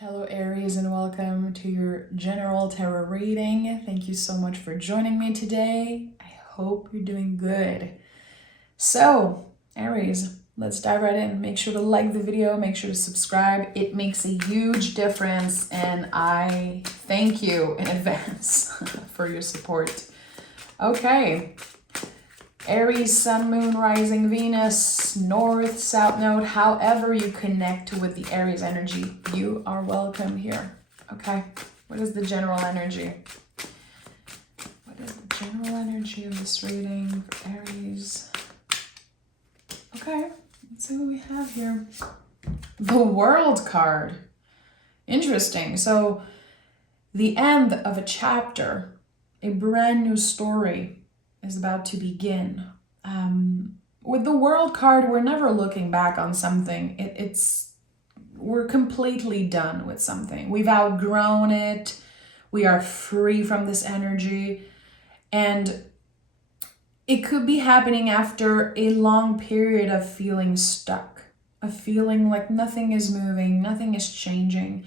Hello Aries and welcome to your general tarot reading. Thank you so much for joining me today. I hope you're doing good. So Aries, let's dive right in. Make sure to like the video, make sure to subscribe. It makes a huge difference and I thank you in advance for your support. Okay. Aries, Sun, Moon, Rising, Venus, North, South Node, however you connect with the Aries energy, you are welcome here. Okay, what is the general energy? What is the general energy of this reading for Aries? Okay, let's see what we have here. The World card. Interesting. So, the end of a chapter, a brand new story is about to begin. With the World card, we're never looking back on something. We're completely done with something. We've outgrown it. We are free from this energy. And it could be happening after a long period of feeling stuck, of feeling like nothing is moving, nothing is changing.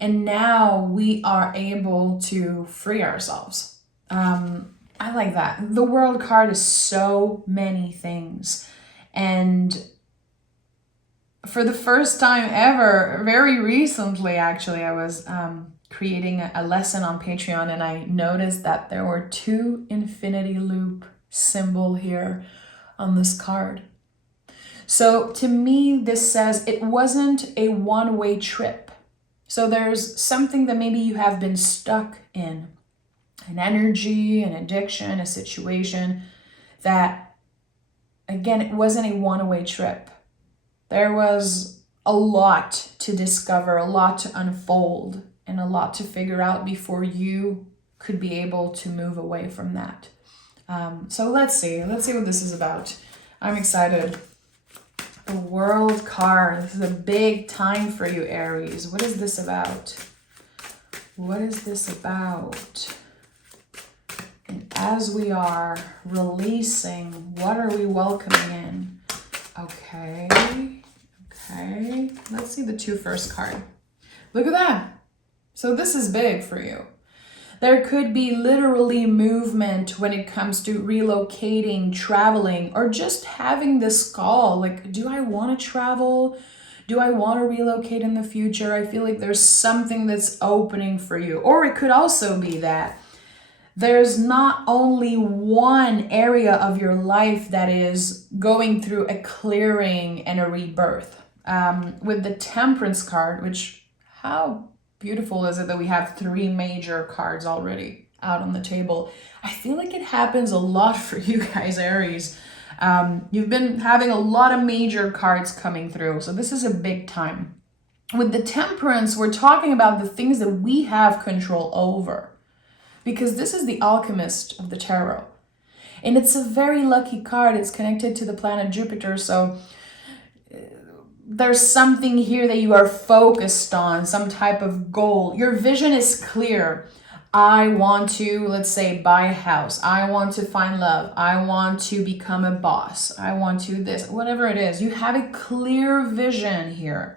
And now we are able to free ourselves. I like that. The World card is so many things. And for the first time ever, very recently actually, I was creating a lesson on Patreon and I noticed that there were two infinity loop symbol here on this card. So to me, this says it wasn't a one-way trip. So there's something that maybe you have been stuck in. An energy, an addiction, a situation that, again, it wasn't a one-way trip. There was a lot to discover, a lot to unfold, and a lot to figure out before you could be able to move away from that. So let's see what this is about. I'm excited. The World card. This is a big time for you, Aries. What is this about? What is this about? And as we are releasing, what are we welcoming in? Okay. Let's see the two first card. Look at that. So this is big for you. There could be literally movement when it comes to relocating, traveling, or just having this call. Like, do I want to travel? Do I want to relocate in the future? I feel like there's something that's opening for you. Or it could also be that there's not only one area of your life that is going through a clearing and a rebirth. With the Temperance card, which, how beautiful is it that we have three major cards already out on the table? I feel like it happens a lot for you guys, Aries. You've been having a lot of major cards coming through, so this is a big time. With the Temperance, we're talking about the things that we have control over. Because this is the alchemist of the tarot. And it's a very lucky card. It's connected to the planet Jupiter. So there's something here that you are focused on, some type of goal. Your vision is clear. I want to, let's say, buy a house. I want to find love. I want to become a boss. I want to this, whatever it is. You have a clear vision here.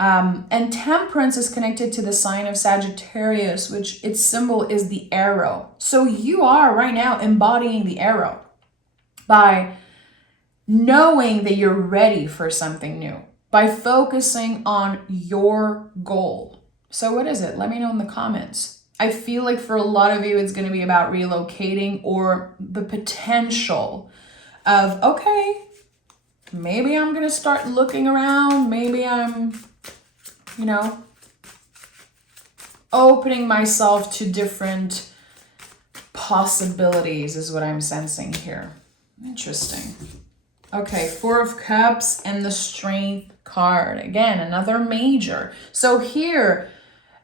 And Temperance is connected to the sign of Sagittarius, which its symbol is the arrow. So you are right now embodying the arrow by knowing that you're ready for something new, by focusing on your goal. So what is it? Let me know in the comments. I feel like for a lot of you, it's going to be about relocating or the potential of, okay, maybe I'm going to start looking around. Maybe I'm opening myself to different possibilities is what I'm sensing here. Interesting. Okay, Four of Cups and the Strength card. Again, another major. So here,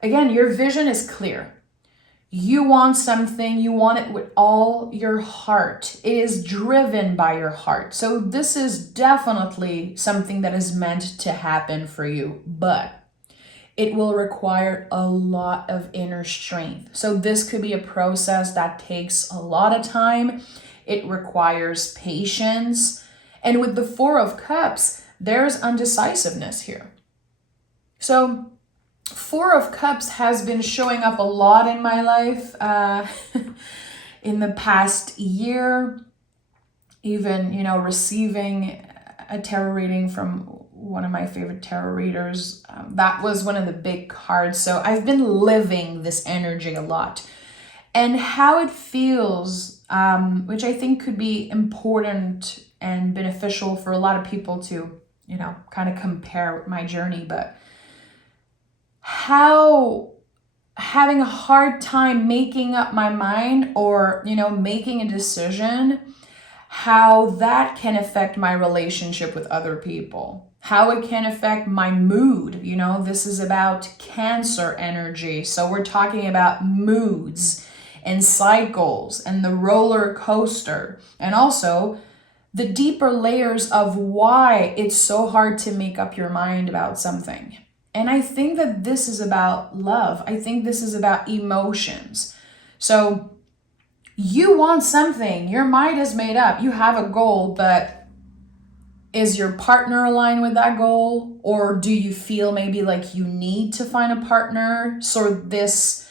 again, your vision is clear. You want something, you want it with all your heart. It is driven by your heart. So this is definitely something that is meant to happen for you, but it will require a lot of inner strength. So this could be a process that takes a lot of time. It requires patience. And with the Four of Cups, there's undecisiveness here. So Four of Cups has been showing up a lot in my life in the past year. Even, receiving a tarot reading from one of my favorite tarot readers. That was one of the big cards. So I've been living this energy a lot. And how it feels, which I think could be important and beneficial for a lot of people to, kind of compare my journey. But how having a hard time making up my mind or, making a decision, how that can affect my relationship with other people, how it can affect my mood. This is about Cancer energy. So we're talking about moods and cycles and the roller coaster, and also the deeper layers of why it's so hard to make up your mind about something. And I think that this is about love. I think this is about emotions. So you want something, your mind is made up, you have a goal, but is your partner aligned with that goal? Or do you feel maybe like you need to find a partner so this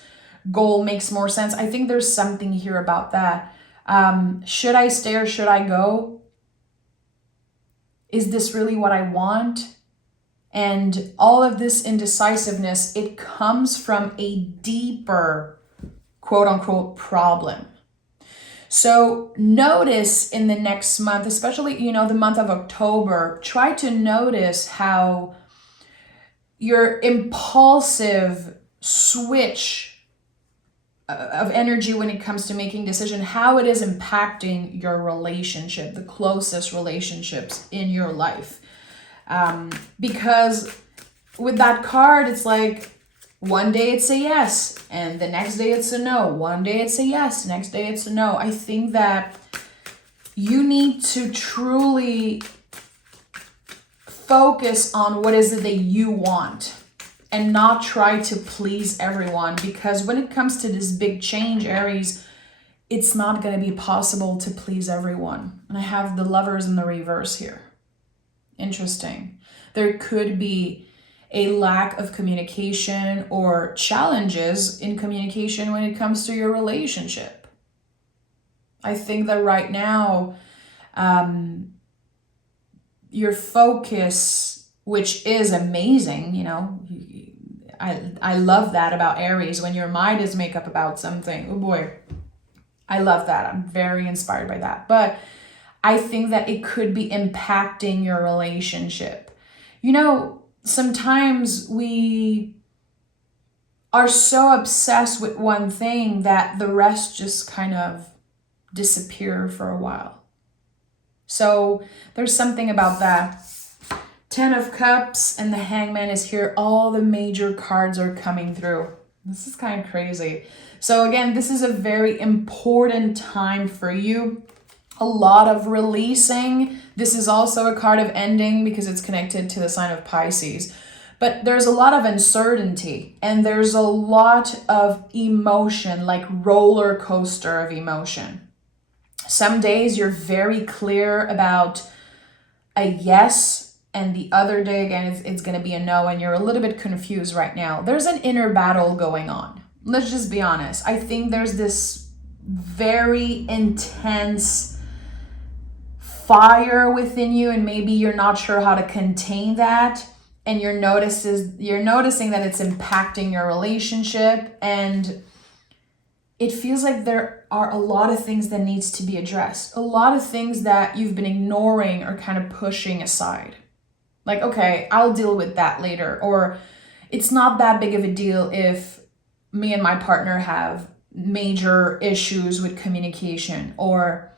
goal makes more sense? I think there's something here about that. Should I stay or should I go? Is this really what I want? And all of this indecisiveness, it comes from a deeper, quote unquote, problem. So notice in the next month, especially, the month of October, try to notice how your impulsive switch of energy when it comes to making decision, how it is impacting your relationship, the closest relationships in your life. Because with that card, it's like one day it's a yes, and the next day it's a no. One day it's a yes, next day it's a no. I think that you need to truly focus on what is it that you want and not try to please everyone, because when it comes to this big change, Aries, it's not going to be possible to please everyone. And I have the Lovers in the reverse here. Interesting. There could be a lack of communication or challenges in communication when it comes to your relationship. I think that right now, your focus, which is amazing, I love that about Aries. When your mind is made up about something, oh boy, I love that. I'm very inspired by that. But I think that it could be impacting your relationship. Sometimes we are so obsessed with one thing that the rest just kind of disappear for a while. So there's something about that. 10 of Cups and the Hangman is here. All the major cards are coming through. This is kind of crazy. So again, this is a very important time for you. A lot of releasing. This is also a card of ending because it's connected to the sign of Pisces. But there's a lot of uncertainty and there's a lot of emotion, like roller coaster of emotion. Some days you're very clear about a yes, and the other day, again, it's going to be a no, and you're a little bit confused right now. There's an inner battle going on. Let's just be honest. I think there's this very intense fire within you, and maybe you're not sure how to contain that, and you're noticing that it's impacting your relationship, and it feels like there are a lot of things that needs to be addressed, a lot of things that you've been ignoring or kind of pushing aside. Like, okay, I'll deal with that later, or it's not that big of a deal if me and my partner have major issues with communication, or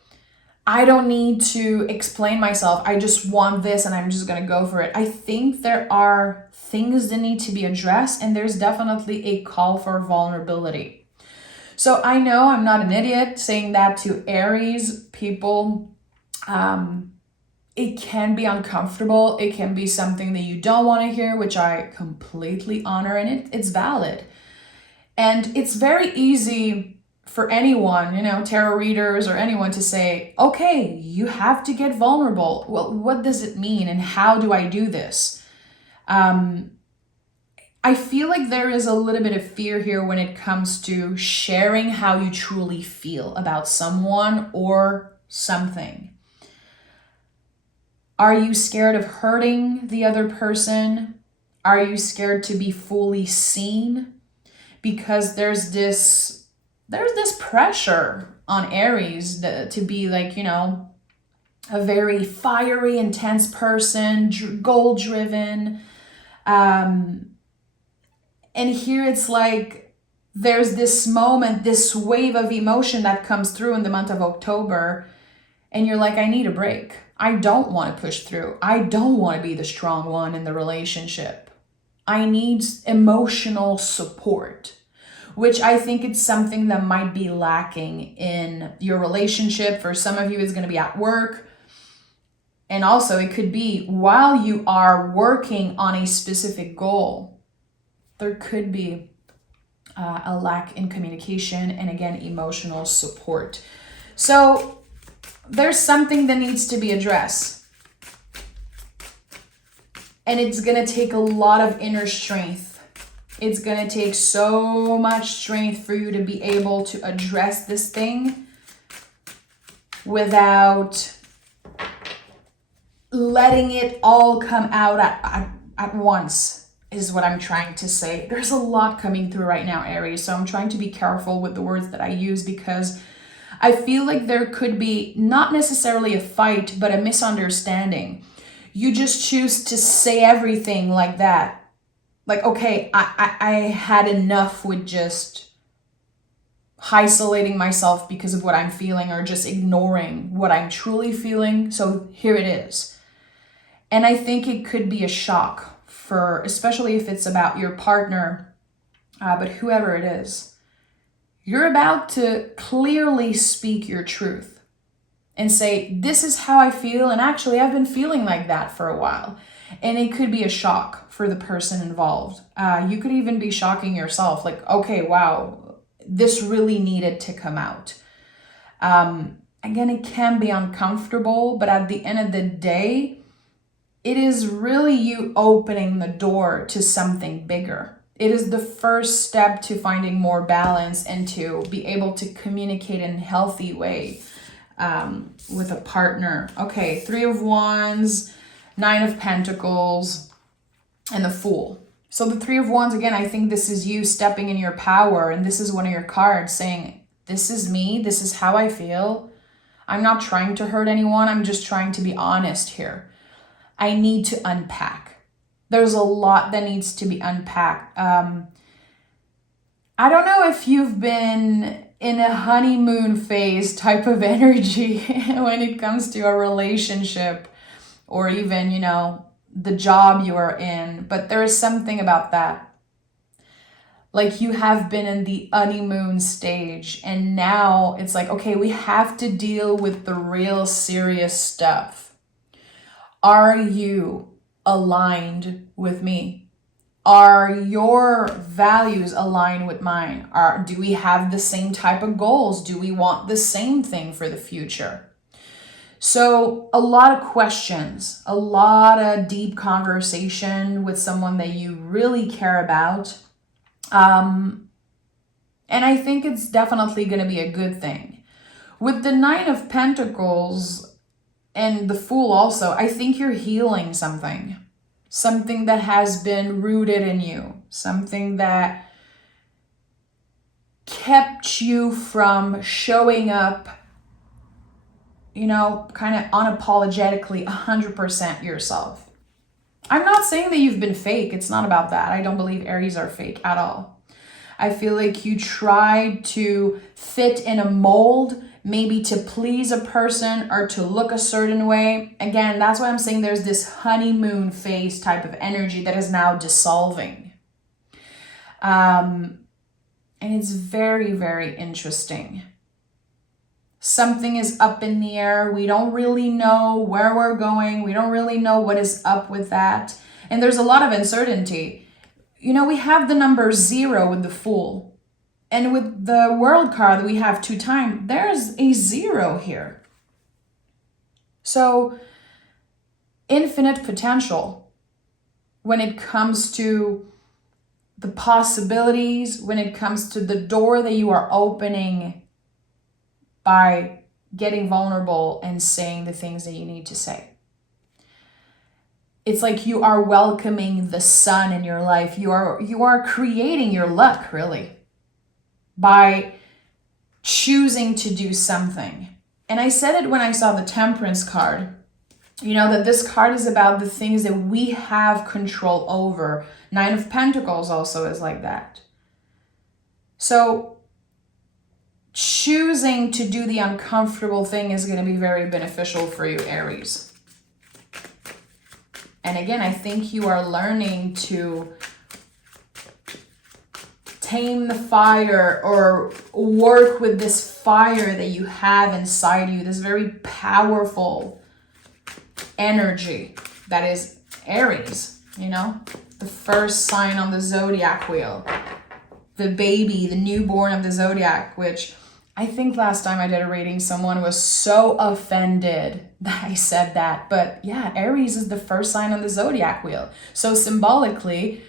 I don't need to explain myself. I just want this and I'm just going to go for it. I think there are things that need to be addressed, and there's definitely a call for vulnerability. So I know I'm not an idiot saying that to Aries people. It can be uncomfortable. It can be something that you don't want to hear, which I completely honor, and it's valid. And it's very easy for anyone, tarot readers or anyone, to say, okay, you have to get vulnerable. Well, what does it mean and how do I do this? I I feel like there is a little bit of fear here when it comes to sharing how you truly feel about someone or something. Are you scared of hurting the other person? Are you scared to be fully seen? Because there's this pressure on Aries to be like, a very fiery, intense person, goal driven. And here it's like there's this moment, this wave of emotion that comes through in the month of October, and you're like, I need a break. I don't want to push through. I don't want to be the strong one in the relationship. I need emotional support, which I think it's something that might be lacking in your relationship. For some of you, it's going to be at work. And also it could be while you are working on a specific goal, there could be a lack in communication and, again, emotional support. So there's something that needs to be addressed. And it's going to take a lot of inner strength. It's going to take so much strength for you to be able to address this thing without letting it all come out at once, is what I'm trying to say. There's a lot coming through right now, Aries, so I'm trying to be careful with the words that I use, because I feel like there could be not necessarily a fight, but a misunderstanding. You just choose to say everything like that. Like, okay, I had enough with just isolating myself because of what I'm feeling, or just ignoring what I'm truly feeling. So here it is. And I think it could be a shock for, especially if it's about your partner, but whoever it is. You're about to clearly speak your truth and say, this is how I feel. And actually, I've been feeling like that for a while. And it could be a shock for the person involved. You could even be shocking yourself. Like, okay, wow, this really needed to come out. Again, it can be uncomfortable, but at the end of the day, it is really you opening the door to something bigger. It is the first step to finding more balance and to be able to communicate in a healthy way with a partner. Okay, 3 of Wands, 9 of Pentacles, and the Fool. So the 3 of Wands, again, I think this is you stepping in your power, and this is one of your cards saying, this is me, this is how I feel. I'm not trying to hurt anyone, I'm just trying to be honest here. I need to unpack. There's a lot that needs to be unpacked. I don't know if you've been in a honeymoon phase type of energy when it comes to a relationship, or even, the job you are in, but there is something about that. Like, you have been in the honeymoon stage, and now it's like, okay, we have to deal with the real serious stuff. Are you aligned with me? Are your values aligned with mine? Do we have the same type of goals? Do we want the same thing for the future? So a lot of questions, a lot of deep conversation with someone that you really care about. And I think it's definitely going to be a good thing. With the 9 of Pentacles and the Fool also, I think you're healing something. Something that has been rooted in you. Something that kept you from showing up, kind of unapologetically 100% yourself. I'm not saying that you've been fake. It's not about that. I don't believe Aries are fake at all. I feel like you tried to fit in a mold, maybe to please a person or to look a certain way. Again, that's why I'm saying there's this honeymoon phase type of energy that is now dissolving. And it's very, very interesting. Something is up in the air. We don't really know where we're going. We don't really know what is up with that. And there's a lot of uncertainty. We have the number 0 with the Fool. And with the World card that we have 2 times, there's a 0 here. So, infinite potential when it comes to the possibilities when it comes to the door that you are opening by getting vulnerable and saying the things that you need to say. It's like you are welcoming the sun in your life. You are creating your luck, really, by choosing to do something. And I said it when I saw the Temperance card, that this card is about the things that we have control over. Nine of Pentacles also is like that. So choosing to do the uncomfortable thing is going to be very beneficial for you, Aries. And again, I think you are learning to tame the fire or work with this fire that you have inside you, this very powerful energy that is Aries, the first sign on the zodiac wheel, the baby, the newborn of the zodiac, which I think last time I did a reading, someone was so offended that I said that. But yeah, Aries is the first sign on the zodiac wheel. So symbolically,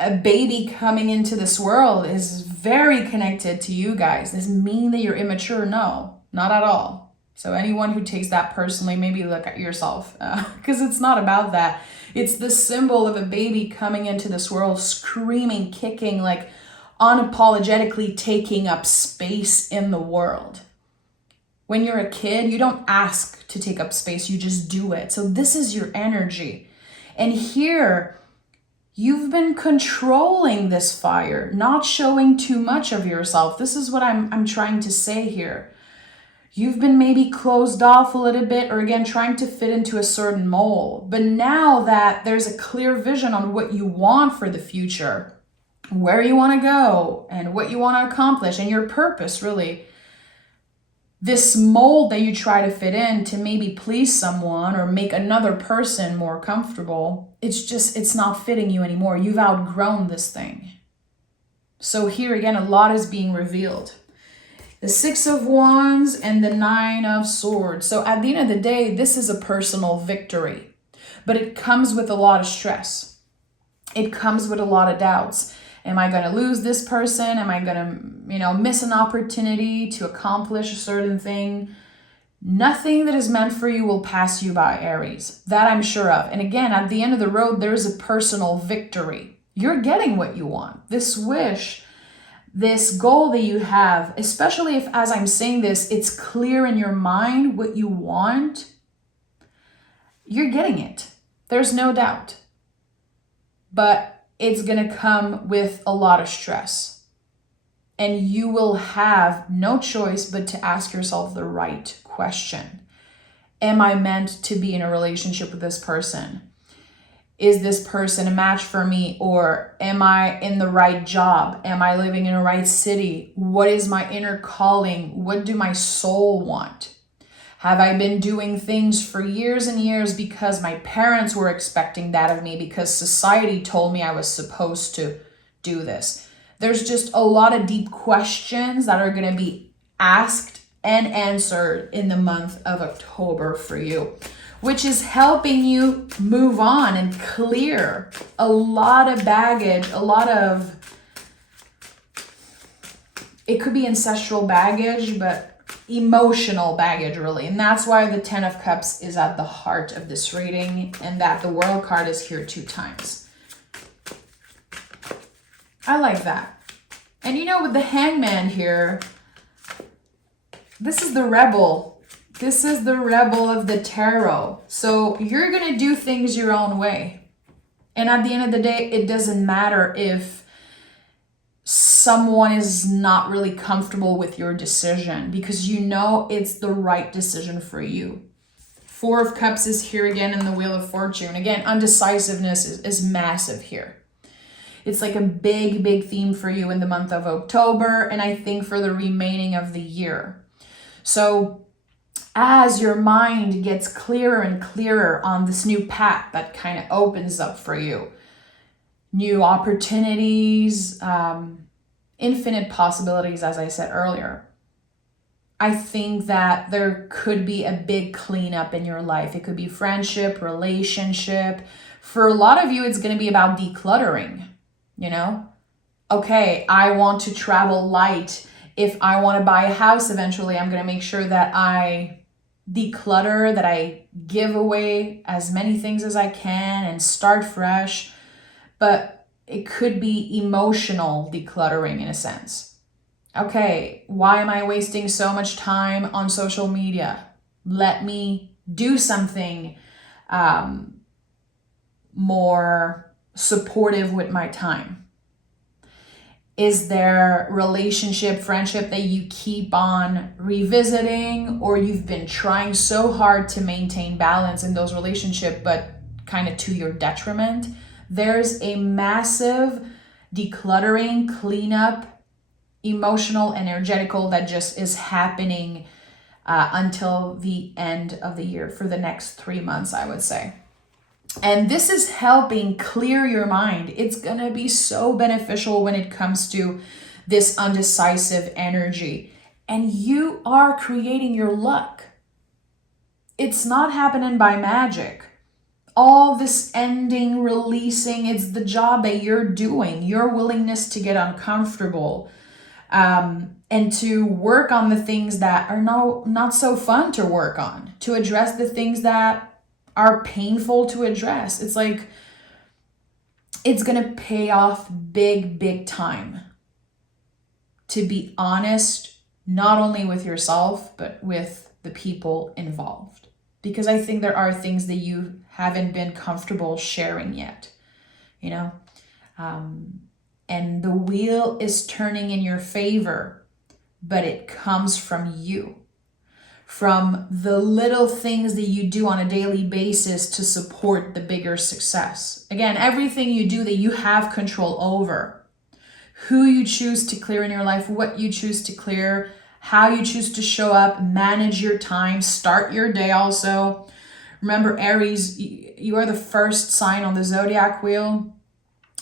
a baby coming into this world is very connected to you guys. Does it mean that you're immature? No, not at all. So anyone who takes that personally, maybe look at yourself, because it's not about that. It's the symbol of a baby coming into this world, screaming, kicking, like unapologetically taking up space in the world. When you're a kid, you don't ask to take up space, you just do it. So this is your energy. And here, you've been controlling this fire, not showing too much of yourself. This is what I'm trying to say here. You've been maybe closed off a little bit, or again, trying to fit into a certain mold. But now that there's a clear vision on what you want for the future, where you want to go and what you want to accomplish and your purpose, really, this mold that you try to fit in to maybe please someone or make another person more comfortable, it's not fitting you anymore. You've outgrown this thing. So here again, a lot is being revealed. The Six of Wands and the Nine of Swords. So at the end of the day, this is a personal victory, but it comes with a lot of stress. It comes with a lot of doubts. Am I going to lose this person? Am I going to, miss an opportunity to accomplish a certain thing? Nothing that is meant for you will pass you by, Aries. That I'm sure of. And again, at the end of the road, there's a personal victory. You're getting what you want. This wish, this goal that you have, especially if, as I'm saying this, it's clear in your mind what you want, you're getting it. There's no doubt. But it's going to come with a lot of stress. And you will have no choice but to ask yourself the right question. Am I meant to be in a relationship with this person? Is this person a match for me? Or am I in the right job? Am I living in the right city? What is my inner calling? What do my soul want? Have I been doing things for years and years because my parents were expecting that of me, because society told me I was supposed to do this? There's just a lot of deep questions that are going to be asked and answered in the month of October for you, which is helping you move on and clear a lot of baggage, it could be ancestral baggage, but emotional baggage, really. And that's why the Ten of Cups is at the heart of this reading, and that the World card is here 2 times. I like that. And with the Hangman here, this is the rebel. This is the rebel of the tarot. So you're going to do things your own way. And at the end of the day, it doesn't matter if someone is not really comfortable with your decision, because it's the right decision for you. 4 of Cups is here again in the Wheel of Fortune. Again, undecisiveness is massive here. It's like a big, big theme for you in the month of October, and I think for the remaining of the year. So as your mind gets clearer and clearer on this new path that kind of opens up for you, new opportunities, infinite possibilities, as I said earlier. I think that there could be a big cleanup in your life. It could be friendship, relationship. For a lot of you, it's going to be about decluttering. you know? Okay, I want to travel light. If I want to buy a house eventually, I'm going to make sure that I declutter, that I give away as many things as I can and start fresh. But it could be emotional decluttering in a sense. Okay, why am I wasting so much time on social media? Let me do something more supportive with my time. Is there relationship, friendship that you keep on revisiting, or you've been trying so hard to maintain balance in those relationships, but kind of to your detriment? There's a massive decluttering, cleanup, emotional, energetical that just is happening until the end of the year for the next 3 months, I would say. And this is helping clear your mind. It's going to be so beneficial when it comes to this undecisive energy. And you are creating your luck. It's not happening by magic. All this ending, releasing, it's the job that you're doing, your willingness to get uncomfortable, and to work on the things that are not so fun to work on, to address the things that are painful to address. It's like, it's going to pay off big time to be honest, not only with yourself, but with the people involved. Because I think there are things that you haven't been comfortable sharing yet, you know? And the wheel is turning in your favor, but it comes from you. From the little things that you do on a daily basis to support the bigger success. Again, everything you do that you have control over. Who you choose to clear in your life, what you choose to clear, how you choose to show up, manage your time, start your day also. Remember, Aries, you are the first sign on the zodiac wheel.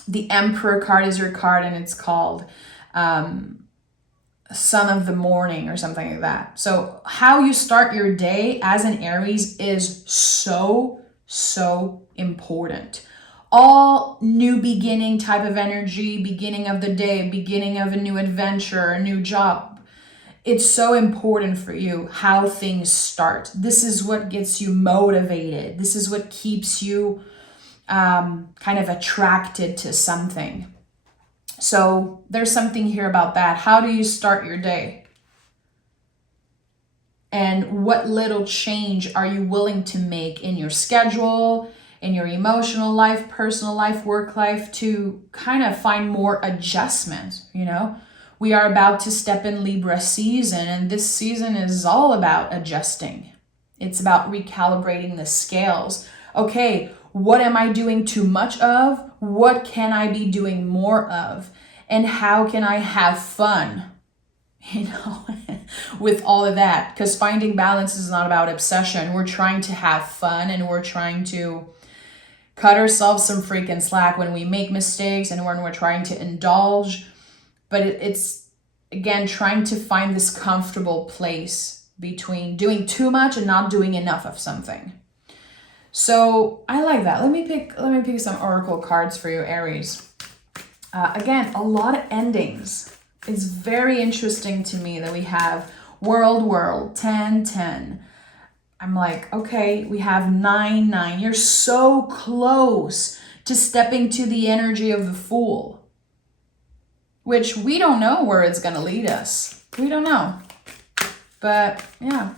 The Emperor card is your card, and it's called Son of the Morning or something like that. So how you start your day as an Aries is so important. All new beginning type of energy, beginning of the day, beginning of a new adventure, a new job. It's so important for you how things start. This is what gets you motivated. This is what keeps you kind of attracted to something. So there's something here about that. How do you start your day? And what little change are you willing to make in your schedule, in your emotional life, personal life, work life, to kind of find more adjustment, you know? We are about to step in Libra season, and this season is all about adjusting. It's about recalibrating the scales. Okay, what am I doing too much of? What can I be doing more of? And how can I have fun, you know, with all of that? Because finding balance is not about obsession. We're trying to have fun, and we're trying to cut ourselves some freaking slack when we make mistakes and when we're trying to indulge. But it's, again, trying to find this comfortable place between doing too much and not doing enough of something. So I like that. Let me pick some oracle cards for you, Aries. Again, a lot of endings. It's very interesting to me that we have world, 10. I'm like, okay, we have 9. You're so close to stepping to the energy of the Fool, which we don't know where it's going to lead us. We don't know. But yeah.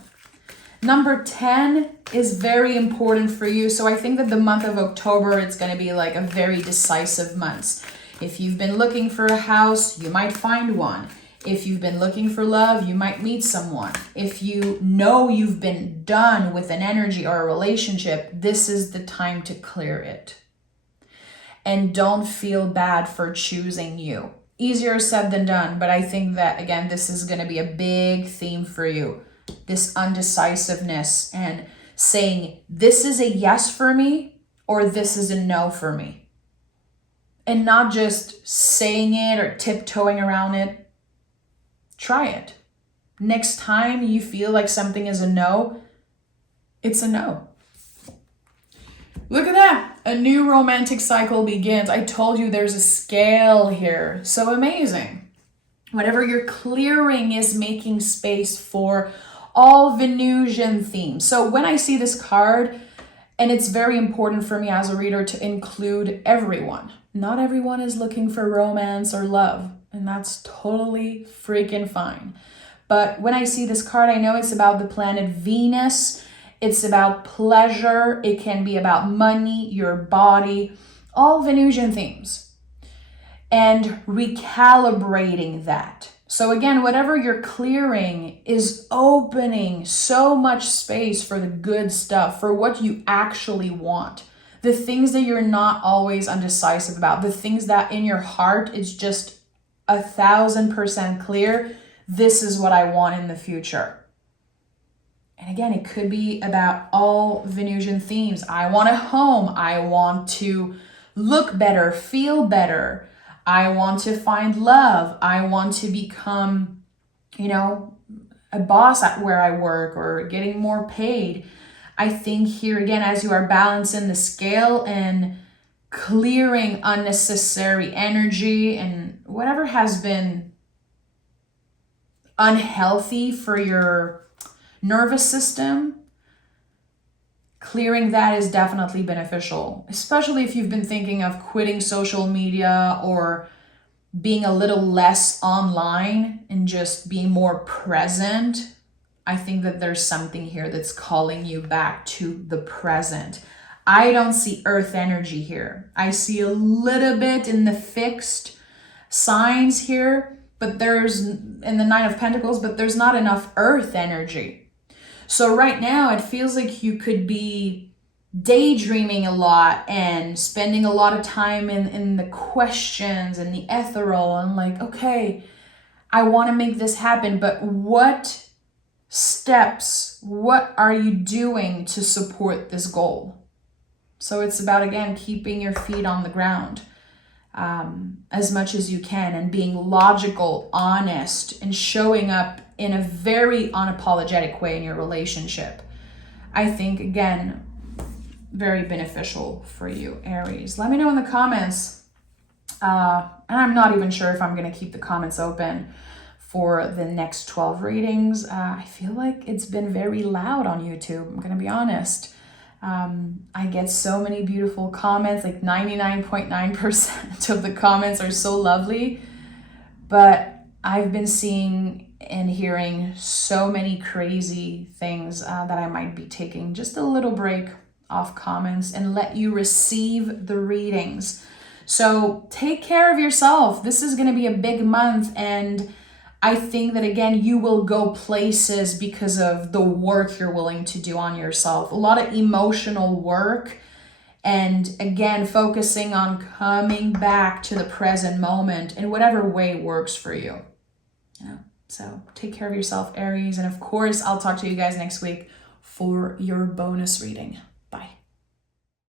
Number 10 is very important for you. So I think that the month of October, it's going to be like a very decisive month. If you've been looking for a house, you might find one. If you've been looking for love, you might meet someone. If you know you've been done with an energy or a relationship, this is the time to clear it. And don't feel bad for choosing you. Easier said than done, but I think that, again, this is going to be a big theme for you. This undecisiveness and saying, this is a yes for me or this is a no for me. And not just saying it or tiptoeing around it. Try it. Next time you feel like something is a no, it's a no. Look at that. A new romantic cycle begins. I told you there's a scale here. So amazing. Whatever you're clearing is making space for all Venusian themes. So when I see this card, and it's very important for me as a reader to include everyone. Not everyone is looking for romance or love, and that's totally freaking fine. But when I see this card, I know it's about the planet Venus. It's about pleasure. It can be about money, your body, all Venusian themes. And recalibrating that. So again, whatever you're clearing is opening so much space for the good stuff, for what you actually want. The things that you're not always undecisive about, the things that in your heart is just 1,000% clear. This is what I want in the future. And again, it could be about all Venusian themes. I want a home. I want to look better, feel better. I want to find love. I want to become, a boss at where I work or getting more paid. I think here again, as you are balancing the scale and clearing unnecessary energy and whatever has been unhealthy for your nervous system, clearing that is definitely beneficial, especially if you've been thinking of quitting social media or being a little less online and just being more present. I think that there's something here that's calling you back to the present. I don't see earth energy here. I see a little bit in the fixed signs here, but there's in the Nine of Pentacles, but there's not enough earth energy. So right now it feels like you could be daydreaming a lot and spending a lot of time in the questions and the ethereal and like, okay, I want to make this happen, but what steps, what are you doing to support this goal? So it's about, again, keeping your feet on the ground as much as you can and being logical, honest, and showing up in a very unapologetic way in your relationship. I think, again, very beneficial for you, Aries. Let me know in the comments. And I'm not even sure if I'm going to keep the comments open for the next 12 readings. I feel like it's been very loud on YouTube. I'm going to be honest. I get so many beautiful comments, like 99.9% of the comments are so lovely. But I've been seeing and hearing so many crazy things that I might be taking just a little break off comments and let you receive the readings. So take care of yourself. This is going to be a big month, and I think that, again, you will go places because of the work you're willing to do on yourself. A lot of emotional work, and again, focusing on coming back to the present moment in whatever way works for you. So take care of yourself, Aries. And of course, I'll talk to you guys next week for your bonus reading.